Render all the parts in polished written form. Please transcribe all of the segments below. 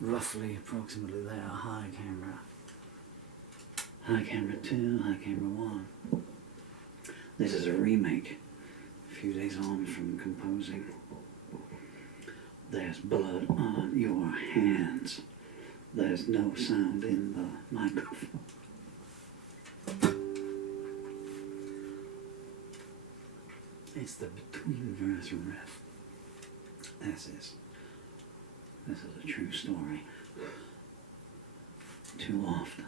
roughly, approximately there, high camera. High camera 2, high camera 1. This is a remake, a few days on from composing. There's blood on your hands. There's no sound in the microphone. It's the between verse riff. This is a true story. Too often.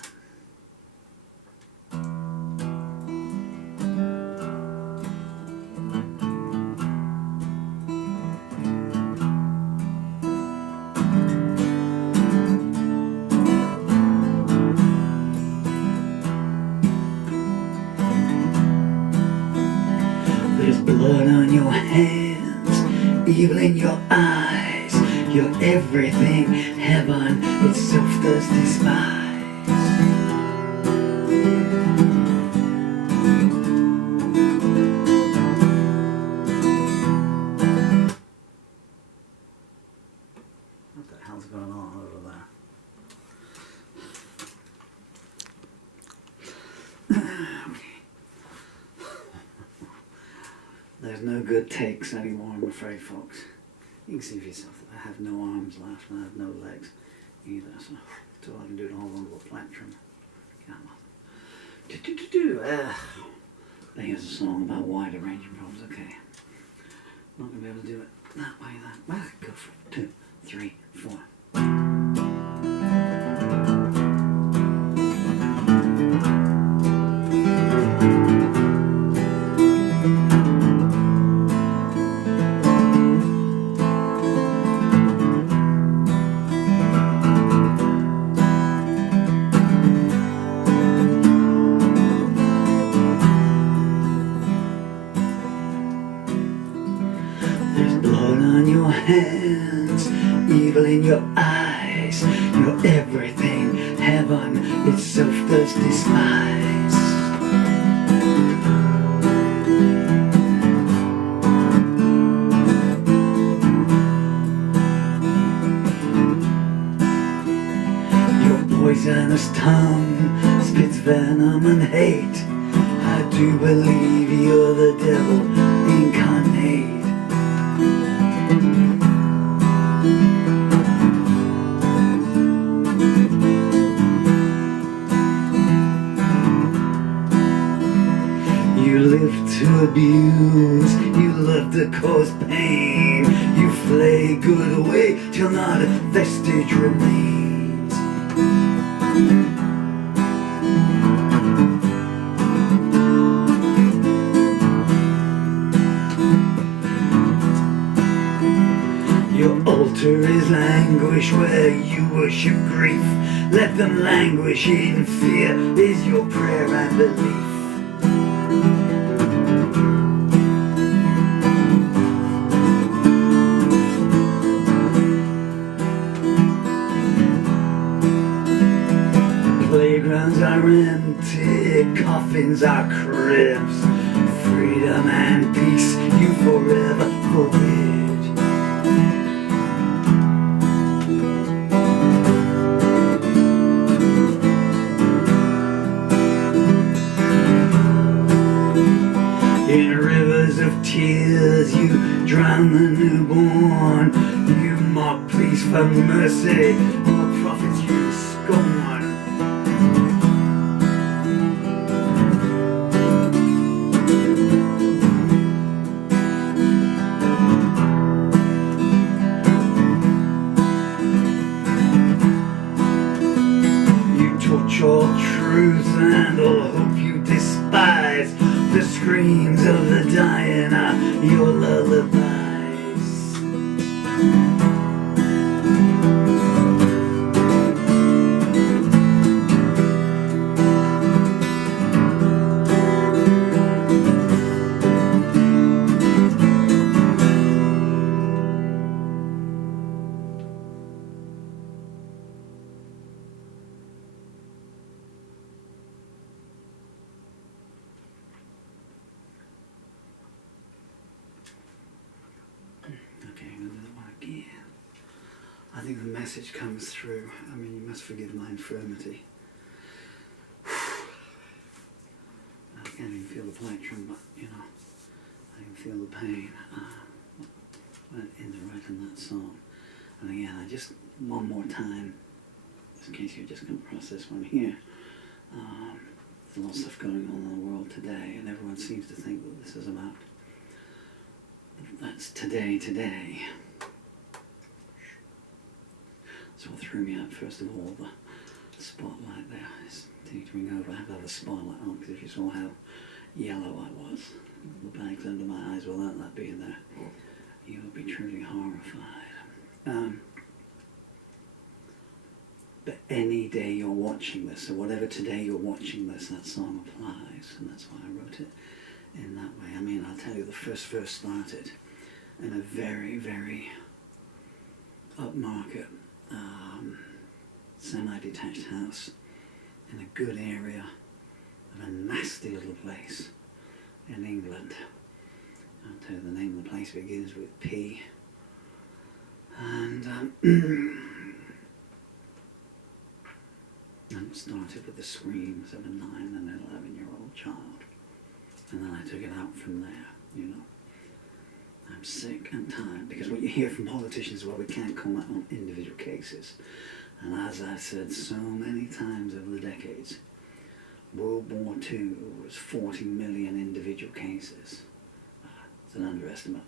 There's blood on your hands, evil in your eyes. You're everything, heaven itself does despise. What the hell's going on over there? There's no good takes anymore, I'm afraid, folks. You can see for yourself that I have no arms left and I have no legs either, so that's all I can do to hold on to a plectrum. Come on. Here's a song about wide arranging problems. Okay. Not going to be able to do it that way, that way. Go for it. 2, 3, 4. Your hands, evil in your eyes. You're everything, heaven itself does despise. Your poisonous tongue spits venom and hate. I do believe you're the devil incarnate. You live to abuse, you love to cause pain. You flay good away till not a vestige remains. Your altar is languish where you worship grief. Let them languish in fear is your prayer and belief. Playgrounds are empty, coffins are cribs. Freedom and peace you forever forbid. In rivers of tears you drown the newborn. You mock pleas for mercy, or prophets you scorn. All truth and all hope you despise. The screams of the dying are your lullabies. think the message comes through. I mean, you must forgive my infirmity. I can't even feel the plectrum, but, you know, I can feel the pain into writing that song. And again, I just, one more time, just in case you're just going across this one here, there's a lot of stuff going on in the world today, and everyone seems to think that this is about, that's today. So what threw me out, first of all, the spotlight there is teetering over. I have to have a spotlight on, because if you saw how yellow I was, the bags under my eyes, without that being there, you would be truly horrified. But any day you're watching this, or whatever today you're watching this, that song applies, and that's why I wrote it in that way. I mean, I'll tell you, the first verse started in a very, very upmarket, semi-detached house in a good area of a nasty little place in England. I'll tell you, the name of the place begins with P. And and it started with the screams of a 9 and an 11-year-old child. And then I took it out from there, you know. I'm sick and tired, because what you hear from politicians is, well, we can't comment on individual cases. And as I've said so many times over the decades, World War II was 40 million individual cases. It's an underestimate.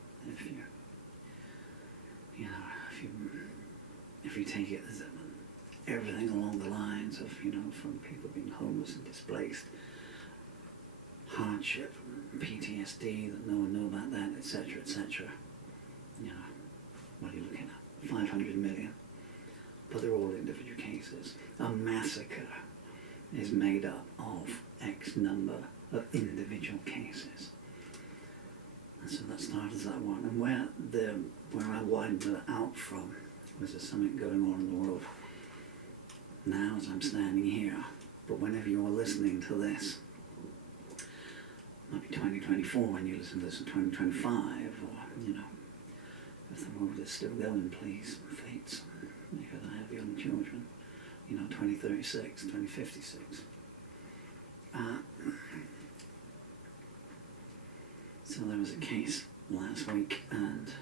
If you take it as everything along the lines of, you know, from people being homeless and displaced, hardship, PTSD, that no one knew about that, etc., etc. You know, what are you looking at? 500 million. But they're all individual cases. A massacre is made up of X number of individual cases. And so that started as that one. And where I widened it out from was there's something going on in the world now as I'm standing here. But whenever you're listening to this, it might be 2024 when you listen to this, in 2025, or, you know, if the world is still going, please, fates, because I have young children, you know, 2036, 2056. So there was a case last week, and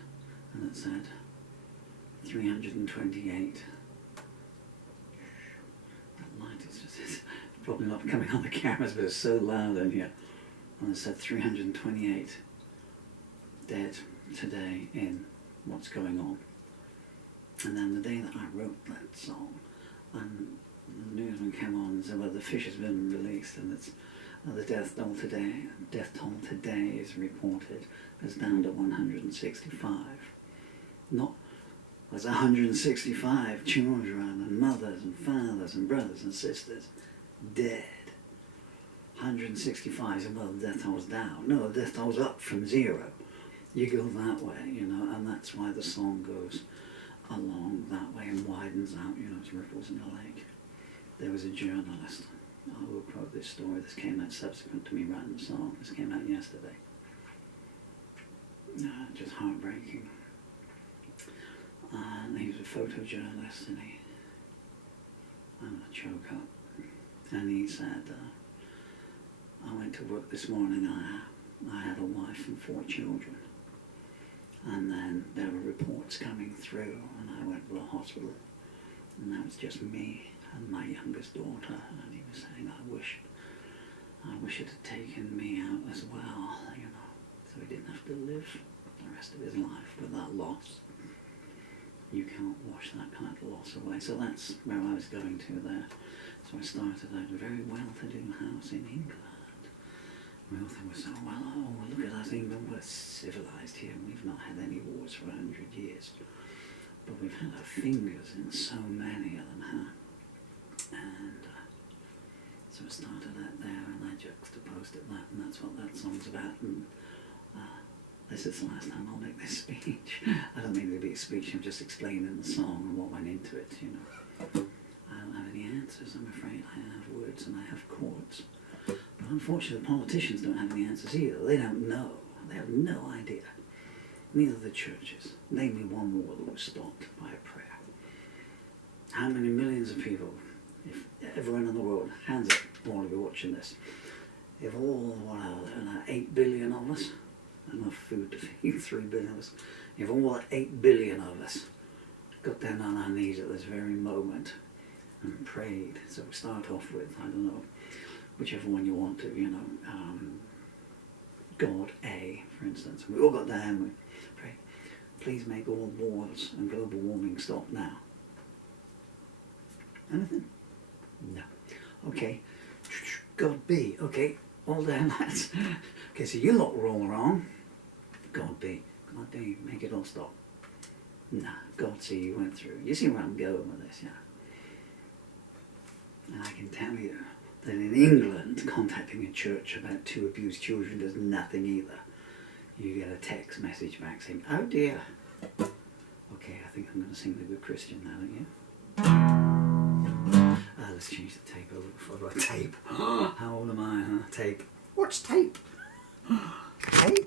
it said 328. That light is just, it's probably not coming on the cameras, but it's so loud in here. And it said 328 dead today in what's going on. And then the day that I wrote that song, and the newsman came on and said, well, the fish has been released, and it's the death toll today is reported as down to 165. Not, there's 165 children and mothers and fathers and brothers and sisters dead. 165 is, well, the death toll's down. No, the death toll's up from 0. You go that way, you know, and that's why the song goes along that way and widens out, you know, it's ripples in the lake. There was a journalist, I will quote this story, this came out subsequent to me writing the song, this came out yesterday. Just heartbreaking. And he was a photojournalist, and I'm going to choke up. And he said, I went to work this morning, I had a wife and 4 children. And then there were reports coming through, and I went to the hospital, and that was just me and my youngest daughter. And he was saying, I wish it had taken me out as well, you know, so he didn't have to live the rest of his life with that loss. You can't wash that kind of loss away. So that's where I was going to there. So I started out a very well-to-do house in England. We all think we're so, well, oh, look at us, England, we're civilised here, and we've not had any wars for 100 years. But we've had our fingers in so many of them, huh? And so I started out there, and I juxtaposed it that, and that's what that song's about. And this is the last time I'll make this speech. I don't mean to be a speech, I'm just explaining the song and what went into it, you know. I don't have any answers, I'm afraid. I have words and I have chords. But unfortunately, politicians don't have any answers either. They don't know. They have no idea. Neither the churches. Name me one war that was stopped by a prayer. how many millions of people, if everyone in the world, hands up, all of you watching this, if all, what are there now, 8 billion of us, enough food to feed 3 billion of us, if all 8 billion of us got down on our knees at this very moment and prayed, so we start off with, I don't know, whichever one you want to, you know, God A, for instance, we all got down and we prayed, please make all wars and global warming stop now. Anything? No. Okay. God B. Okay, all down lads. Okay, so you lot were all wrong. God B. God B, make it all stop. Nah, God C, you went through. You see where I'm going with this, yeah? And I can tell you that in England, contacting a church about 2 abused children does nothing either. You get a text message back saying, oh dear. Okay, I think I'm going to sing the Good Christian now, don't you? Let's change the tape over before I tape. How old am I, huh? Tape. What's tape? Tape?